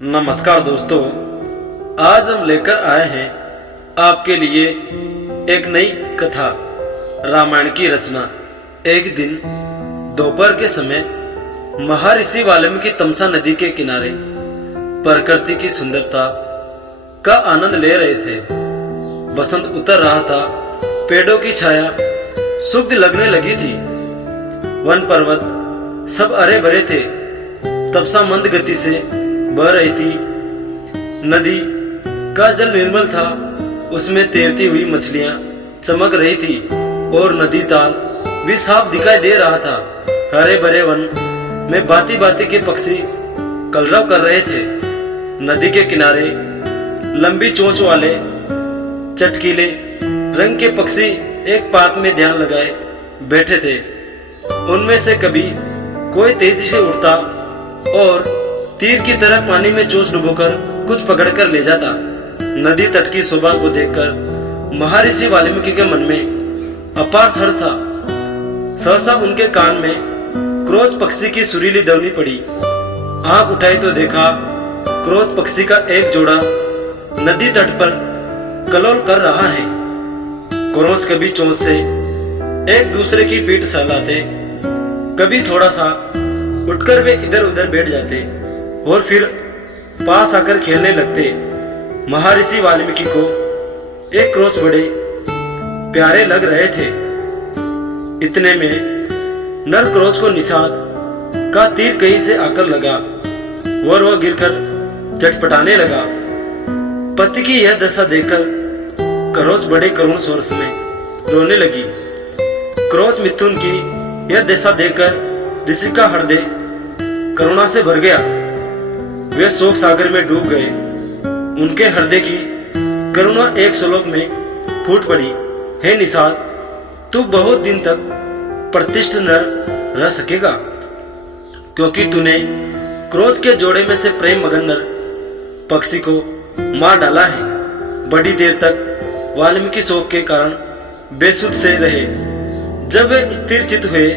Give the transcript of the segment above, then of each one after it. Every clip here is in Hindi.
नमस्कार दोस्तों, आज हम लेकर आए हैं आपके लिए एक नई कथा, रामायण की रचना। एक दिन दोपहर के समय महर्षि वाल्मीकि तमसा नदी के किनारे प्रकृति की सुंदरता का आनंद ले रहे थे। बसंत उतर रहा था, पेड़ों की छाया सुगध लगने लगी थी, वन पर्वत सब हरे भरे थे। तमसा मंद गति से बह रही थी, नदी का जल निर्मल था, उसमें तैरती हुई मछलियां चमक रही थी और नदी ताल भी साफ दिखाई दे रहा था। हरे भरे वन में भांति भांति के पक्षी कलरव कर रहे थे। नदी के किनारे लंबी चोंच वाले चटकीले रंग के पक्षी एक पात में ध्यान लगाए बैठे थे। उनमें से कभी कोई तेजी से उड़ता और तीर की तरह पानी में चोंच डुबोकर कुछ पकड़कर ले जाता। नदी तट की शोभा को देखकर महर्षि वाल्मीकि के मन में अपार हर्ष था। सहसा उनके कान में क्रोध पक्षी की सुरीली ध्वनि पड़ी। आंख उठाई तो देखा क्रोध पक्षी का एक जोड़ा नदी तट पर कलोल कर रहा है। क्रोध कभी चोंच से एक दूसरे की पीठ सहलाते, कभी थोड़ा सा उठकर वे इधर उधर बैठ जाते और फिर पास आकर खेलने लगते। महर्षि वाल्मीकि को एक क्रोच बड़े प्यारे लग रहे थे। इतने में नर क्रोच को निषाद का तीर कहीं से आकर लगा और वह गिरकर चटपटाने लगा। पति की यह दशा देखकर क्रोच बड़े करुण स्वर में रोने लगी। क्रोच मिथुन की यह दशा देखकर ऋषि का हृदय करुणा से भर गया। वे शोक सागर में डूब गए। उनके हृदय की करुणा एक श्लोक में फूट पड़ी। हे निषाद, तू बहुत दिन तक प्रतिष्ठित न रह सकेगा, क्योंकि तूने क्रोध के जोड़े में से प्रेम मगन नर पक्षी को मार डाला है। बड़ी देर तक वाल्मीकि शोक के कारण बेसुध से रहे। जब वे स्थिर चित हुए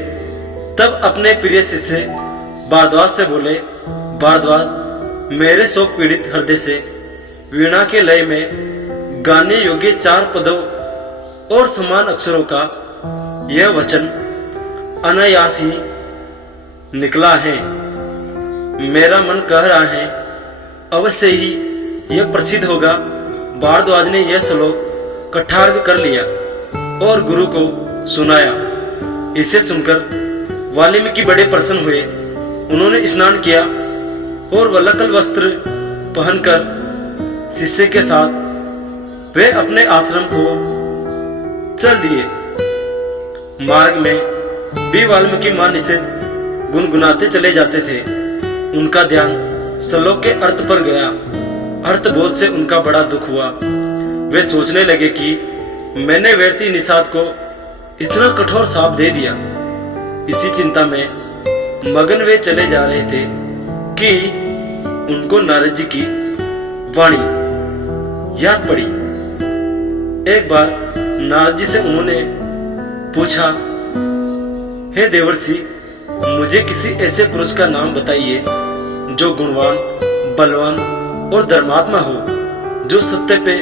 तब अपने प्रिय शिष्य भारद्वाज से बोले, भारद्वाज, मेरे शोक पीड़ित हृदय से वीणा के लय में गाने योग्य 4 पदों और समान अक्षरों का यह वचन अनायास ही निकला है। मेरा मन कह रहा है अवश्य ही यह प्रसिद्ध होगा। भारद्वाज ने यह श्लोक कठार्ग कर लिया और गुरु को सुनाया। इसे सुनकर वाल्मीकि बड़े प्रसन्न हुए। उन्होंने स्नान किया और वल्लकल वस्त्र पहनकर शिष्य के साथ वे अपने आश्रम को चल दिए। मार्ग में भी वाल्मीकि मां निषेध गुनगुनाते चले जाते थे। उनका ध्यान श्लोक के अर्थ पर गया। अर्थबोध से उनका बड़ा दुख हुआ। वे सोचने लगे कि मैंने व्यर्थी निषाद को इतना कठोर शाप दे दिया। इसी चिंता में मगन वे चले जा रहे थे कि उनको नारद जी की वाणी याद पड़ी। एक बार नारद जी से उन्होंने पूछा, हे देवर्षि, मुझे किसी ऐसे पुरुष का नाम बताइए जो गुणवान, बलवान और धर्मात्मा हो, जो सत्य पे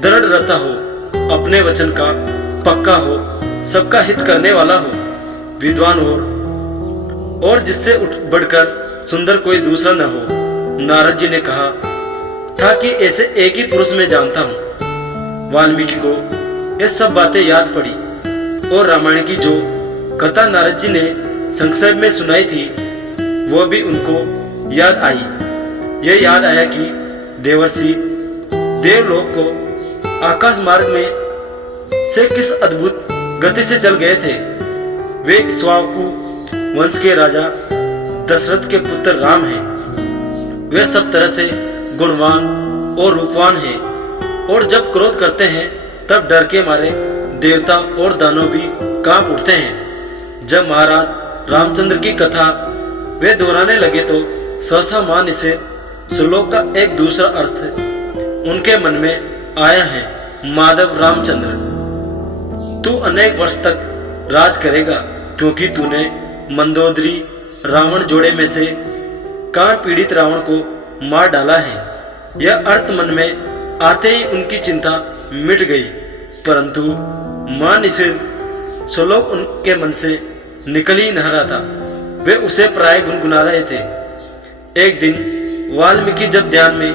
दृढ़ रहता हो, अपने वचन का पक्का हो, सबका हित करने वाला हो, विद्वान हो और जिससे उठ बढ़कर सुंदर कोई दूसरा न हो। नारद जी ने कहा था कि ऐसे एक ही पुरुष में जानता हूं। वाल्मीकि को ये सब बातें याद पड़ी और रामायण की जो कथा नारद जी ने संक्षेप में सुनाई थी वो भी उनको याद आई। यह याद आया कि देवर्षि देवलोक को आकाश मार्ग में से किस अद्भुत गति से चल गए थे। वे इक्ष्वाकु वंश के राजा दशरथ के पुत्र राम हैं। वे सब तरह से गुणवान और रूपवान हैं और जब क्रोध करते हैं तब डर के मारे देवता और दानव भी कांप उठते हैं। जब महाराज रामचंद्र की कथा वे दोहराने लगे तो सहसा मां निषेध श्लोक का एक दूसरा अर्थ उनके मन में आया है। माधव रामचंद्र, तू अनेक वर्ष तक राज करेगा, क्योंकि तूने मंदोदरी रावण जोड़े में से कान पीड़ित रावण को मार डाला है। यह अर्थ मन में आते ही उनकी चिंता मिट गई, परंतु मां निषेध श्लोक उनके मन से निकल ही नहीं रहा था। वे उसे प्राय गुनगुना रहे थे। एक दिन वाल्मीकि जब ध्यान में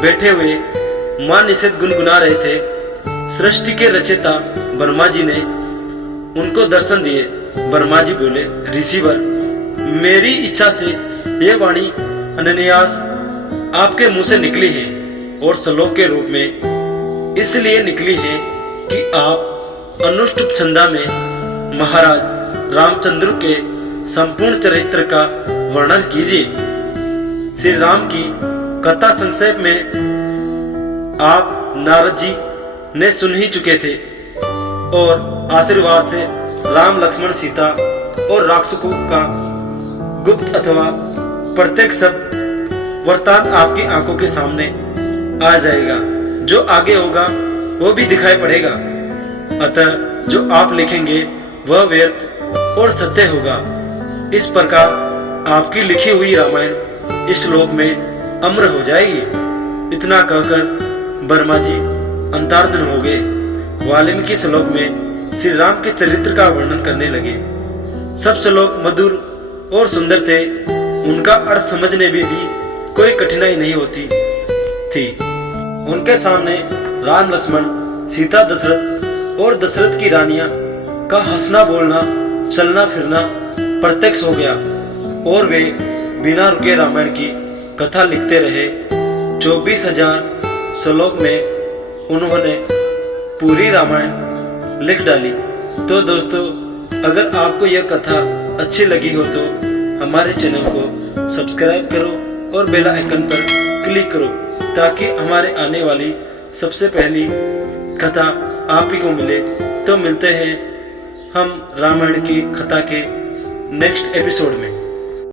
बैठे हुए मां निषेध गुनगुना रहे थे, सृष्टि के रचयिता ब्रह्मा जी ने उनको दर्शन दिए। ब्रह्मा जी बोले, ऋषिवर, मेरी इच्छा से ये वाणी अनायास आपके मुंह से निकली है और श्लोक के रूप में इसलिए निकली है कि आप अनुष्टुप छंदा में महाराज रामचंद्र के संपूर्ण चरित्र का वर्णन कीजिए। श्री राम की कथा संक्षेप में आप नारद जी ने सुन ही चुके थे और आशीर्वाद से राम, लक्ष्मण, सीता और राक्षसों का गुप्त अथवा प्रत्येक शब्द वृत्तांत आपकी आंखों के सामने आ जाएगा। जो आगे होगा वो भी दिखाई पड़ेगा। अतः जो आप लिखेंगे वह व्यर्थ और सत्य होगा। इस प्रकार आपकी लिखी हुई रामायण इस श्लोक में अमर हो जाएगी। इतना कहकर ब्रह्मा जी अंतर्धान हो गए। वाल्मीकि श्लोक में श्री राम के चरित्र का वर्णन करने लगे। सब श्लोक मधुर और सुंदर थे। उनका अर्थ समझने में भी कोई कठिनाई नहीं होती थी। उनके सामने राम, लक्ष्मण, सीता, दशरथ और दशरथ की रानियां का हंसना, बोलना, चलना फिरना प्रत्यक्ष हो गया और वे बिना रुके रामायण की कथा लिखते रहे। 24,000 श्लोक में उन्होंने पूरी रामायण लिख डाली। तो दोस्तों, अगर आपको यह कथा अच्छी लगी हो तो हमारे चैनल को सब्सक्राइब करो और बेल आइकन पर क्लिक करो ताकि हमारे आने वाली सबसे पहली कथा आप ही को मिले। तो मिलते हैं हम रामायण की कथा के नेक्स्ट एपिसोड में।